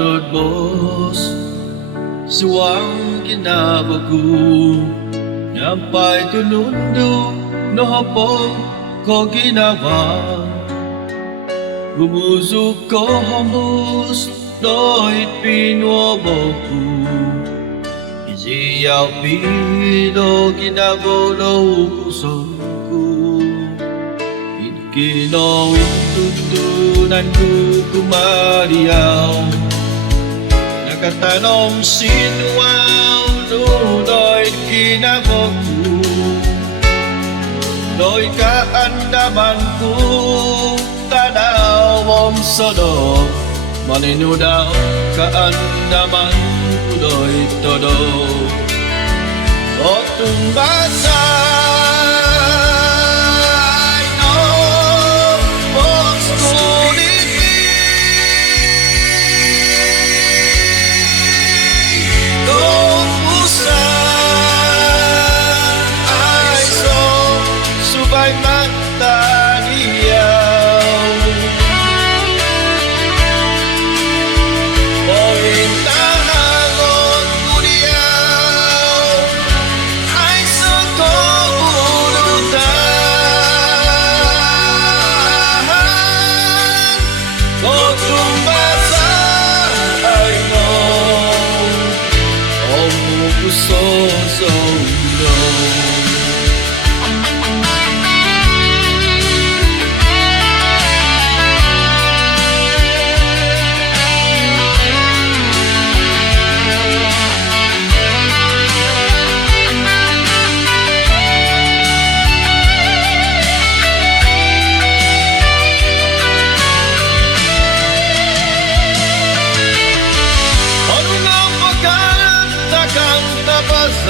patod boss suang ginavoku Miampai tunundu nohopot koginavaan Gumuzu kohombus Doid pinuoboku Iziau pihi ginavo Upusonku kinointutunan kumaa diau Nakatanom sinuau Doid ginavoku Doid kaandamanku tadau sodok maninudau kaandaman Doid todo otung basa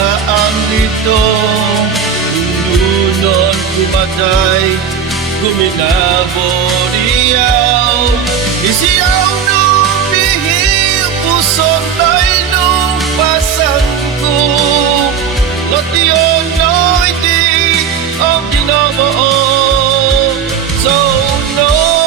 saan dito Nunon kumatay Guminavo diau Iziau no pihi Puson tayo nung pasangko Lotion no iti Ang ginavo So no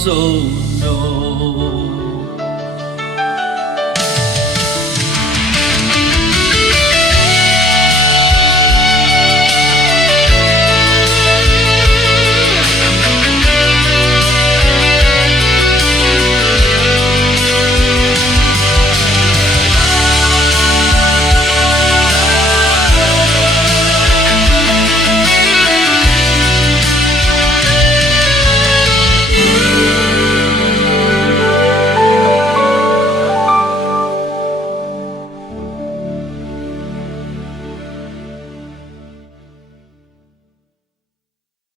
so no